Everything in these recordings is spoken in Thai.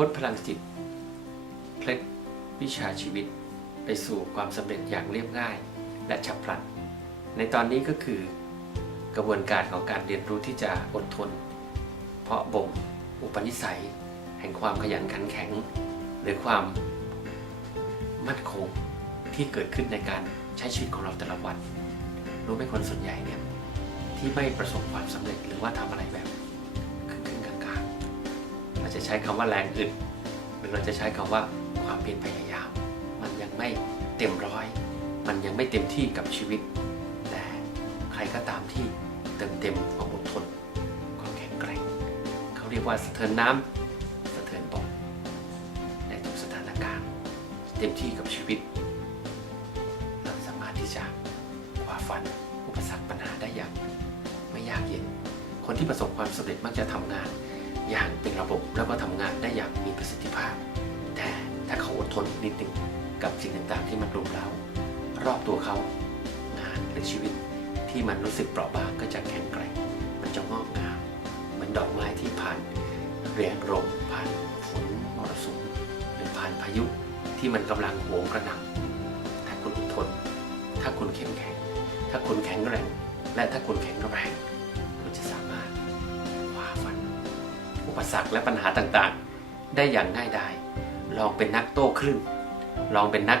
ค้นพลังจิตเคล็ดวิชาชีวิตไปสู่ความสำเร็จอย่างเรียบง่าย และฉับพลัน ในตอนนี้ก็คือกระบวนการของการเรียนรู้ที่จะอดทน เพราะบ่มอุปนิสัย แห่งความขยันขันแข็ง หรือความมั่นคงที่เกิดขึ้นในการใช้ชีวิตของเราแต่ละวัน รู้ไหมคนส่วนใหญ่เนี่ยที่ไม่ประสบความสำเร็จหรือว่าทำอะไรแบบ จะใช้คำว่าแรงอึดหรือเราจะใช้คำว่าความเพียรพยายาม มันยังไม่เต็มร้อย มันยังไม่เต็มที่กับชีวิต แต่ใครก็ตามที่เติมเต็มความอดทนความแข็งแกร่งเขาเรียกว่าสะเทินน้ำสะเทินบกในทุกสถานการณ์ เต็มที่กับชีวิต เราสามารถที่จะฝ่าฟันอุปสรรคปัญหาได้อย่างไม่ยากเย็น คนที่ประสบความสำเร็จมักจะทำงาน อย่างเป็นระบบแล้วก็ทำงานได้อย่างมีประสิทธิภาพ แต่ถ้าเขาอดทนนิดนึงกับสิ่งต่างๆ ที่มันรุมเร้ารอบตัวเขางานหรือชีวิตที่มันรู้สึกเปราะบางก็จะแข็งแกร่งมันจะงอกงามเหมือนดอกไม้ที่ผ่านแรงลมผ่านฝนมรสุมหรือผ่านพายุที่มันกำลังโหมกระหน่ำถ้าคุณอดทน ถ้าคุณเข้มแข็ง ถ้าคุณแข็งแรง และถ้าคุณแข็งแรง ปสรรคและปัญหาต่างๆ ได้อย่างง่ายดาย ลองเป็นนักโต้คลื่น ลองเป็นนัก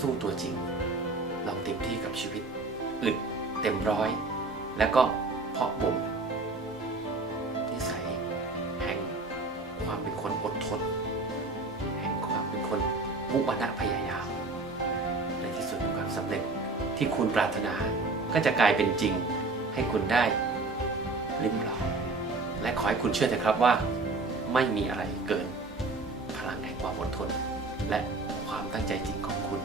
สู้ตัวจริง ลองเต็มที่กับชีวิต อึดเต็มร้อย แล้วก็เพาะบ่มนิสัยแห่งความเป็นคนอดทน แห่งความเป็นคนมุมานะพยายาม ในที่สุดความสำเร็จที่คุณปรารถนาก็จะกลายเป็นจริงให้คุณได้ลิ้มลอง และขอให้คุณเชื่อเถอะครับว่าไม่มีอะไรเกินพลังแห่งความอดทน และความตั้งใจจริงของคุณ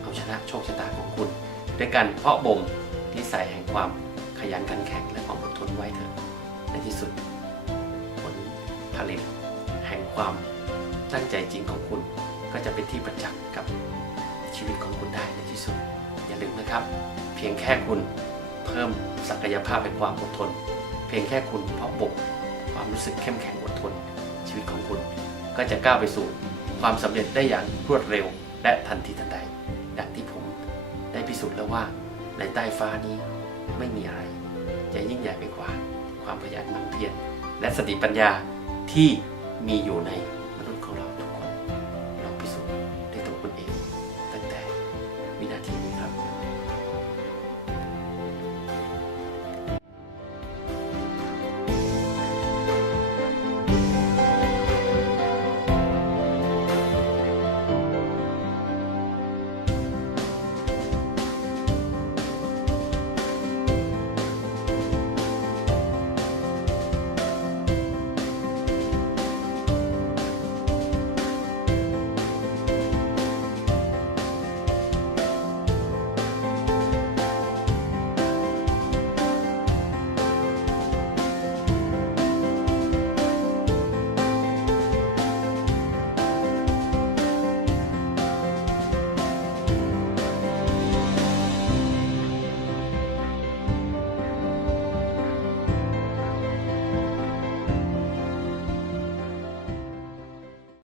เอาชนะโชคชะตาของคุณ ด้วยการเพาะบ่มนิสัยแห่งความขยันขันแข็งและความอดทนไว้เถอะในที่สุด ผลผลิตแห่งความตั้งใจจริงของคุณ ก็จะเป็นที่ประจักษ์กับชีวิตของคุณได้ในที่สุด อย่าลืมนะครับ เพียงแค่คุณเพิ่มศักยภาพแห่งความอดทน เพียงแค่คุณเพาะบ่ม ความรู้สึกเข้มแข็งอดทน ชีวิตของคุณ ก็จะก้าวไปสู่ความสำเร็จได้อย่างรวดเร็ว และทันทีทันใดดังที่ผมได้พิสูจน์แล้วว่าในใต้ฟ้านี้ไม่มีอะไร จะยิ่งใหญ่ไปกว่า ความพยันหมั่นเพียรและสติปัญญาที่มีอยู่ใน